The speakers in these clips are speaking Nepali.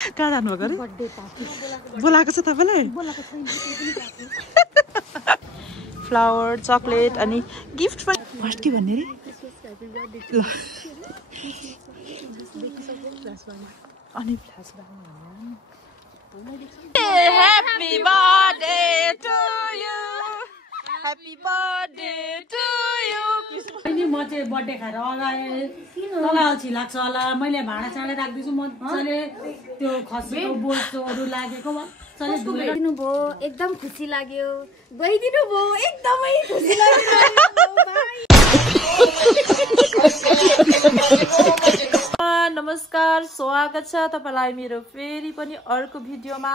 कहाँ जानुभएको अरे बोलाएको छ तपाईँलाई फ्लावर चकलेट अनि गिफ्ट पनि फर्स्ट के भन्ने रे अनि flash happy birthday to you happy birthday to you अनि म चाहिँ बर्थडे खाएर अगाए तल अल्छी लाग्छ होला मैले भाँडा चाँडा राख्दैछु मजाले त्यो खसीको बोसहरू लागेको मजाले धुइदिनु भयो एकदम खुसी लाग्यो गइदिनु भयो एकदमै खुसी लाग्यो नमस्कार स्वागत छ तपाईलाई मेरो फेरि पनि अर्को भिडियोमा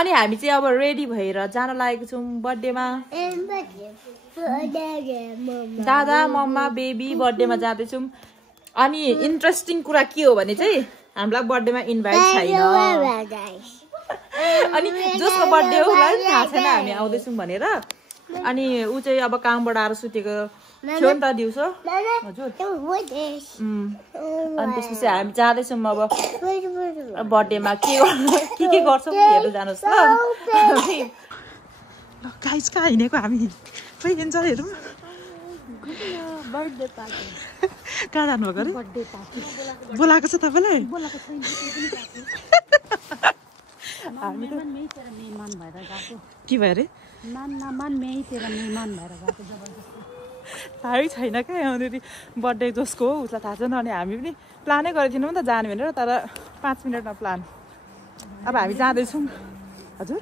अनि हामी चाहिँ अब रेडी भएर जान लागेको छौं बर्थडेमा दादा मम्मा बेबी बर्थडेमा जाँदैछौं अनि इन्ट्रेस्टिङ कुरा के हो भने चाहिँ हामीलाई बर्थडेमा इन्भाइट छैन अनि जसको बर्थडे हो उसलाई थाहा छैन हामी आउँदैछौं भनेर अनि ऊ चाहिँ अब कामबाट आएर सुतेको थियो नि त दिउँसो हजुर अनि त्यसपछि हामी जाँदैछौँ अब बर्थडेमा के गर्छौँ हेर्नु जानुहोस् ल गाइस कहाँ हिँडेको हामी खै इन्जोय हेरौँ बर्थडे पार्टी कहाँ जानुभएको अरे बर्थडे पार्टी बोलाएको छ तपाईँलाई हामी त तेरो मेहमान भएर गएको के भयो अरे मान मेही तेरो मेहमान भएर गएको जबरजस्ती थाहै छैन क्या यहाँनिर बर्थडे जसको हो उसलाई थाहा छैन अनि हामी पनि प्लानै गरेको थिएनौँ नि त जाने भनेर तर 5 मिनटमा प्लान अब हामी जाँदैछौँ हजुर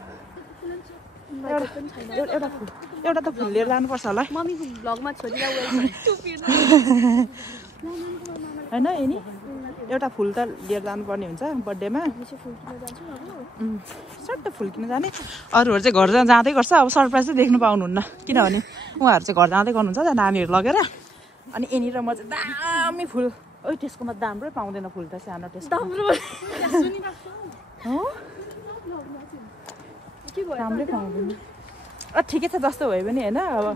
एउटा त फुल लिएर जानुपर्छ होला मम्मीको भ्लगमा छोरीलाई होइन यिनी एउटा फुल त लिएर जानुपर्ने हुन्छ बर्थडेमा सट्ट फुल किन जाने अरूहरू चाहिँ घर जाँदै गर्छ अब सरप्राइज चाहिँ देख्नु पाउनुहुन्न किनभने उहाँहरू चाहिँ घर जाँदै गर्नुहुन्छ नानीहरू लगेर अनि यिनी र म चाहिँ दामी फुल ओइ त्यसकोमा दाम्रो पाउँदैन फुल त सानो त्यसको राम्रै पाउँदैन ठिकै छ जस्तो भयो भने होइन अब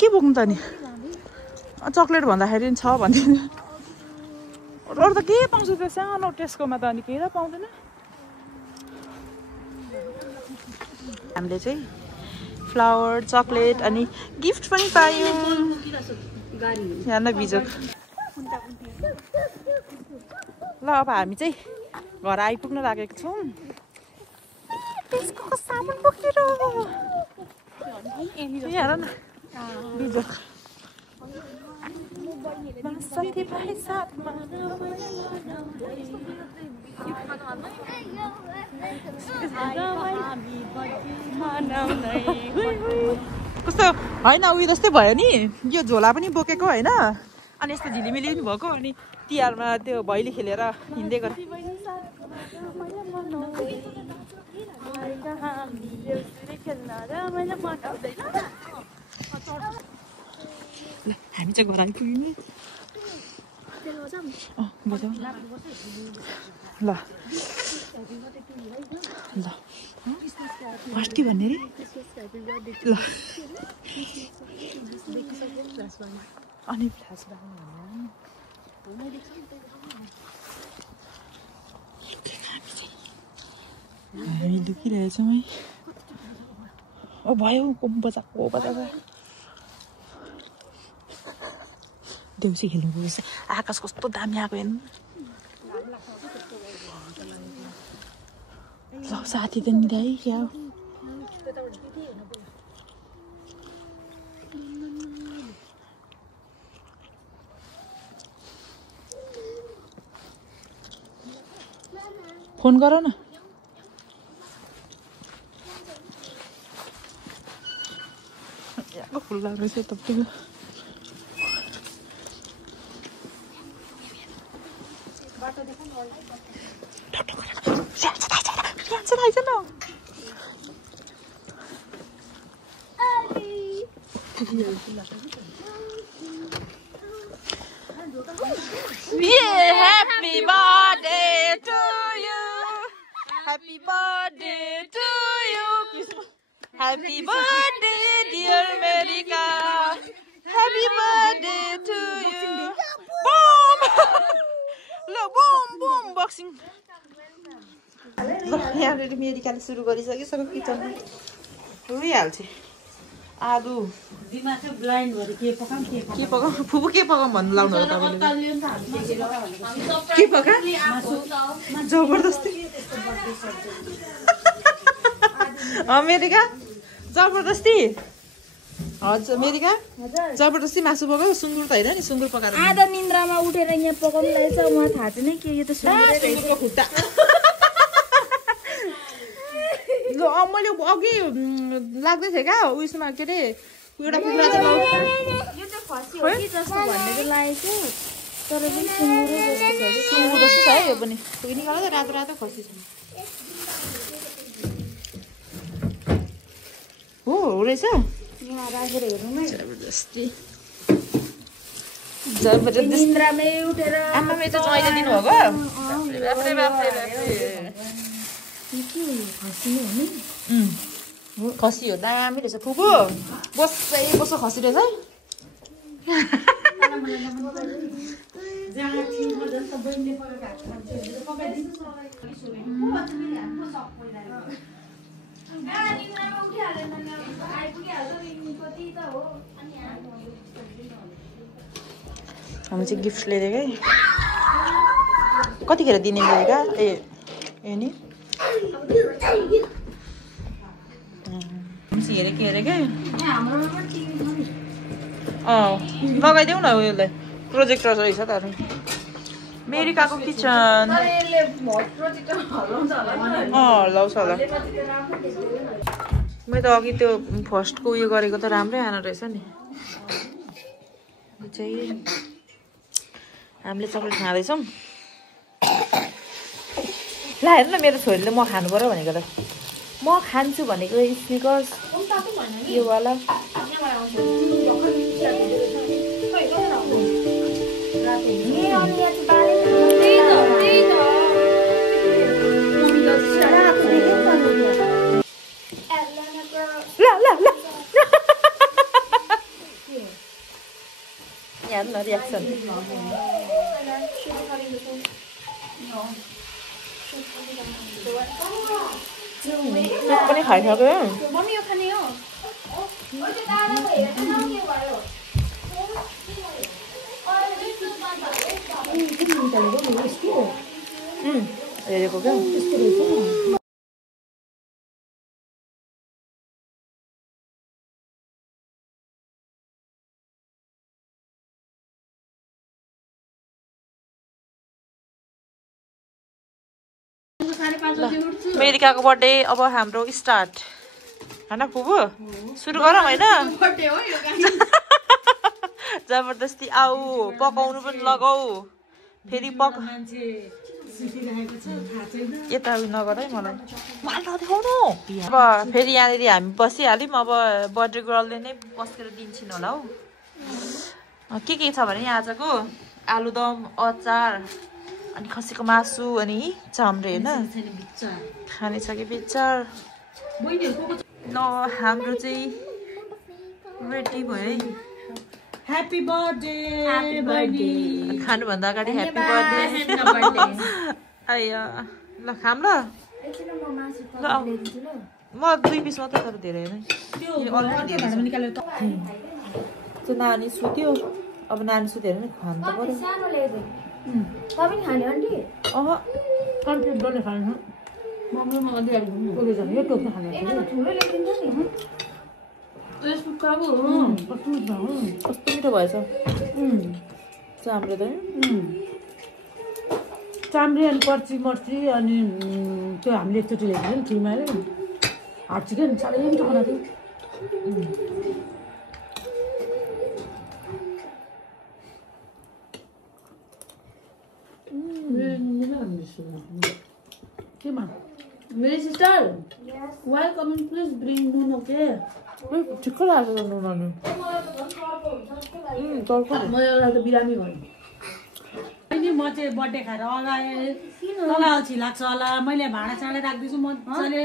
के बोक्नु त नि चक्लेट भन्दाखेरि छ भन्दैन अरू त के पाउँछ त्यो सानो टेस्कोमा त अनि केही त पाउँदैन हामीले चाहिँ फ्लावर चकलेट अनि गिफ्ट पनि पायौँ यहाँ बिजोक ल अब हामी चाहिँ घर आइपुग्न लागेको छौँ त्यसको सामान बोकेर हेर न बिजोक साथीभाइ साथमा कस्तो होइन उयो जस्तै भयो नि यो झोला पनि बोकेको होइन अनि यस्तो झिलिमिली पनि भएको अनि तिहारमा त्यो भैली खेलेर हिँड्दै गरेँ हामी चाहिँ घर आइपुग्यौँ ल ल फर्स्ट के भन्ने रे ल अनि फ्ल्यास हामी लुकिरहेछौँ है ओ भयो बजाएको देउसी खेल्नु गएछ आकाश कस्तो दामी आएको हेर्नु ल साथी त निदाइ क्या फोन गर न यहाँको फुल लाग्दैछ तपाईँको Happy birthday to you. Happy birthday to you. Happy birthday, dear America. Happy birthday to you. Boom! Unboxing ल यहाँनिर मेरिकाले सुरु गरिसकिसक्यो किचनमा रुइहाल्छ आलु के पकाउँ फुपू के पकाउँ भन्नु लाउनु हो तपाईँले के पका जबरजस्ती मेरिका जबरजस्ती हजुर मेरिका जबरजस्ती मासु पकायो सुँगुर त होइन नि सुँगुर पकाएर आधा निन्द्रामा उठेर यहाँ पकाउनु रहेछ मलाई थाहा छैन के यो त सुँगुरको खुट्टा ल मैले अघि लाग्दै थिएँ क्या उयसमा के अरे एउटा कुखुरा चाहिँ यो चाहिँ खसी हो कि जस्तो भनेर लागेको तर पनि सुँगुर जस्तो छ है यो पनि निकाल्दा रातो रातो खसी छ हो रहेछ राखेर हेर्नु न जबरजस्ती निन्द्रामै उठेर आमा मेरो त ज्वाइँले दिनुभएको बाफ्रे बाफ्रे बाफ्रे के हो खसी हो नि खसी हो दामी रहेछ फुपू बस्दै बस्छ खसी रहेछ हामी चाहिँ गिफ्ट लिएर क्या कतिखेर दिने लिएका ए नि हेरे के अरे क्या लगाइदेऊ न यसलाई प्रोजेक्टर रहेछ त मेरिकाको किचन हल्लाउँछ होला मैले त अघि त्यो फर्स्टको उयो गरेको त राम्रै आएन रहेछ नि चाहिँ हामीले चक्लेट खाँदैछौँ ल हेर्नु न मेरो छोरीले म खानु पर्यो भनेको त म खान्छु भनेको स्निकर्स यो वाला हेर्नु न रियाक्सन पनि खाइसक्यो हेरेको क्या मेरिकाको बर्थडे अब हाम्रो स्टार्ट होइन फुपू सुरु गरौँ होइन जबरजस्ती आऊ पकाउनु पनि लगाऊ फेरि यता नगर है मलाई नदेखाउनु अब फेरि यहाँनिर हामी बसिहाल्यौँ अब बर्थडे गर्लले नै बसेर दिन्छन् होला हौ के छ भने आजको आलुदम अचार अनि खसीको मासु अनि चाम्रे होइन खाने छ कि बिचार ल हाम्रो चाहिँ रेडी भयो है ह्यापी बर्थडे खानुभन्दा अगाडि ह्याप्पी बर्थडे आइया ल खाम ल म 2 पिस मात्रै तर धेरै होइन त्यो नानी सुत्यो अब नानी सुतेर नि खानु त पर्यो कस्तो मिठो भएछ चाम्रे त चाम्रे अनि पर्ची मर्ची अनि त्यो हामीले एकचोटि ल्याएको नि खिरमा हाट चिकन साह्रै मिठो बनाएको थियो Very sister, welcome and please bring noon, okay? ठिक्क लाग्छ त नुन अनि मलाई त बिरामी भयो नि म चाहिँ बर्थडे खाएर अगाएँ तल अल्छी लाग्छ होला मैले भाँडा चाँडै राख्दैछु मजाले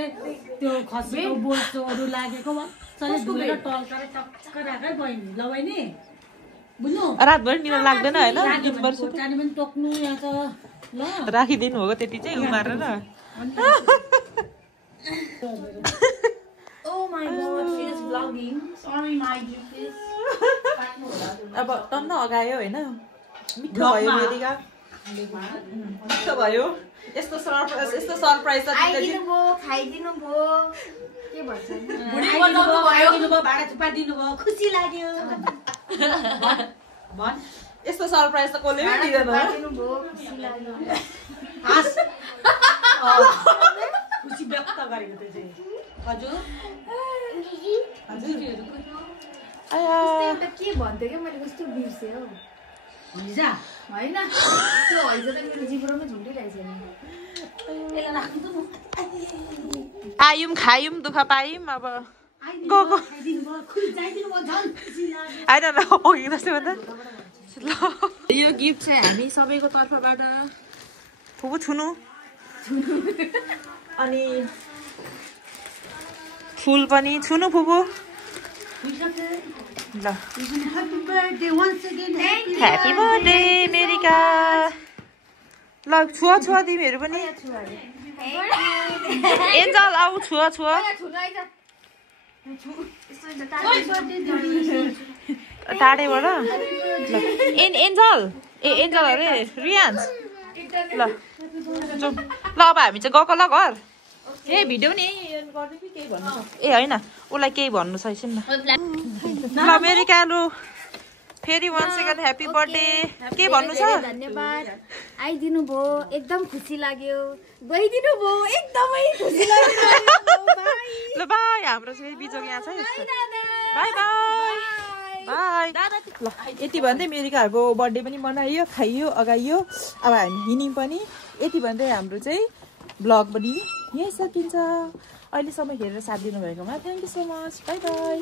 त्यो खसीको बोसोहरू लागेको मजाले धुएर टल्काएर टक्क राखेँ बहिनी ल बहिनी बुझ्नु रातभरि निर लाग्दैन होइन खुर्सानी पनि टोक्नु यहाँ त राखिदिनु भएको त्यति चाहिँ उमारेर Oh my god, she is vlogging. Sorry, my face. अब टन्न अगायो होइन मिठो भयो मेरिका मिठो भयो यस्तो सरप्राइज आइदिनु भयो खाइदिनु भयो के भन्छ आइदिनु भयो भाडा चुपा दिनु भयो खुसी लाग्यो भन यस्तो सरप्राइज त कसले पनि दिँदैन खाइदिनु भयो खुसी लाग्यो हाँस खुसी व्यक्त गरेको त्यो चाहिँ हजुर आया एउटा के भन्थ्यो क्या मैले कस्तो बिर्सेँ हौ हिजा होइन त्यो हैजा त मेरो जिब्रोमै झुन्डिरहेछ नि यसलाई राख्नु त आयौँ खायौँ दुःख पायौँ अब गो गो खाइदिनु भयो खुसी चाहिदिनु भयो झन् खुसी लाग्यो होइन ल अघि जस्तै भन्दा ल यो गिफ्ट चाहिँ हामी सबैको तर्फबाट फुपू छुनु अनि फुल पनि छुनु फुपू ल Happy birthday once again. Happy birthday मेरिका ल छुवा छुवा तिमीहरू पनि एन्जल आऊ छुवा छुवा टाढेबाट ल एन्जल एन्जल अरे रियान्स ल जाउँ ल अब हामी चाहिँ गएको ल घर ए भिडियो नि गर्ने कि केही भन्नु छ ए होइन उसलाई केही भन्नु छ एकछिन ल मेरिका लु फेरि वान्स सेकेन्ड ह्यापी बर्थडे के भन्नु छ धन्यवाद आइदिनु भयो एकदम खुसी लाग्यो गइदिनु भयो एकदमै खुसी लाग्यो ल बाई हाम्रो चाहिँ बिजोग यहाँ छ बाई बाई बाई ल यति भन्दै मेरिकाहरूको बर्थडे पनि मनाइयो खाइयो अगाइयो अब हामी हिँड्यौँ पनि यति भन्दै हाम्रो चाहिँ ब्लग पनि यहीँ सकिन्छ अहिलेसम्म हेरेर साथ दिनुभएकोमा thank you so much by by